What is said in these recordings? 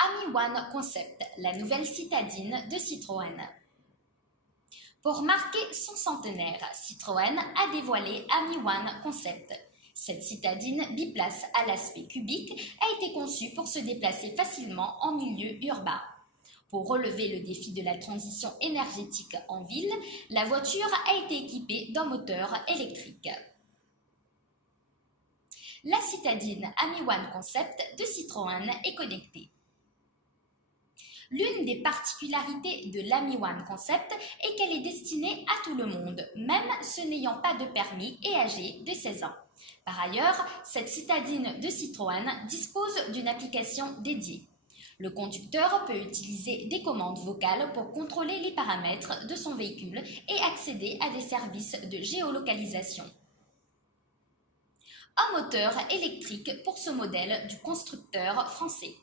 AMI One Concept, la nouvelle citadine de Citroën. Pour marquer son centenaire, Citroën a dévoilé AMI One Concept. Cette citadine biplace à l'aspect cubique a été conçue pour se déplacer facilement en milieu urbain. Pour relever le défi de la transition énergétique en ville, la voiture a été équipée d'un moteur électrique. La citadine AMI One Concept de Citroën est connectée. L'une des particularités de l'AMI One Concept est qu'elle est destinée à tout le monde, même ceux n'ayant pas de permis et âgés de 16 ans. Par ailleurs, cette citadine de Citroën dispose d'une application dédiée. Le conducteur peut utiliser des commandes vocales pour contrôler les paramètres de son véhicule et accéder à des services de géolocalisation. Un moteur électrique pour ce modèle du constructeur français.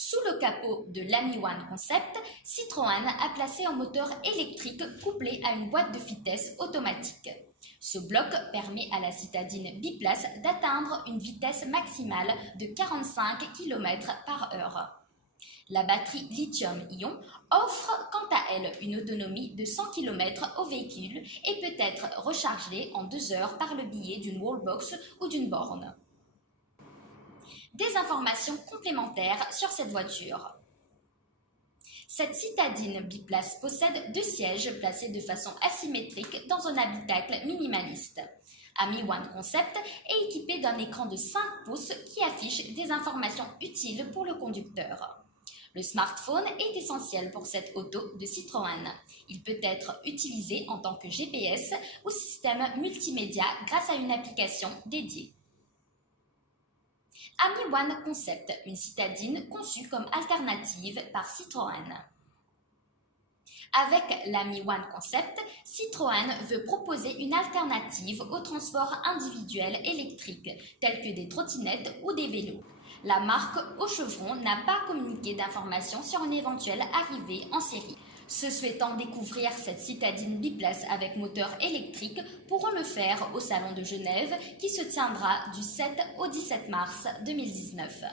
Sous le capot de l'AMI One Concept, Citroën a placé un moteur électrique couplé à une boîte de vitesse automatique. Ce bloc permet à la citadine biplace d'atteindre une vitesse maximale de 45 km/h. La batterie lithium-ion offre quant à elle une autonomie de 100 km au véhicule et peut être rechargée en 2 heures par le biais d'une wallbox ou d'une borne. Des informations complémentaires sur cette voiture. Cette citadine biplace possède 2 sièges placés de façon asymétrique dans un habitacle minimaliste. AMI One Concept est équipé d'un écran de 5 pouces qui affiche des informations utiles pour le conducteur. Le smartphone est essentiel pour cette auto de Citroën. Il peut être utilisé en tant que GPS ou système multimédia grâce à une application dédiée. AMI One Concept, une citadine conçue comme alternative par Citroën. Avec l'AMI One Concept, Citroën veut proposer une alternative au transport individuel électrique, tels que des trottinettes ou des vélos. La marque au chevron n'a pas communiqué d'informations sur une éventuelle arrivée en série. Ceux souhaitant découvrir cette citadine biplace avec moteur électrique pourront le faire au Salon de Genève qui se tiendra du 7 au 17 mars 2019.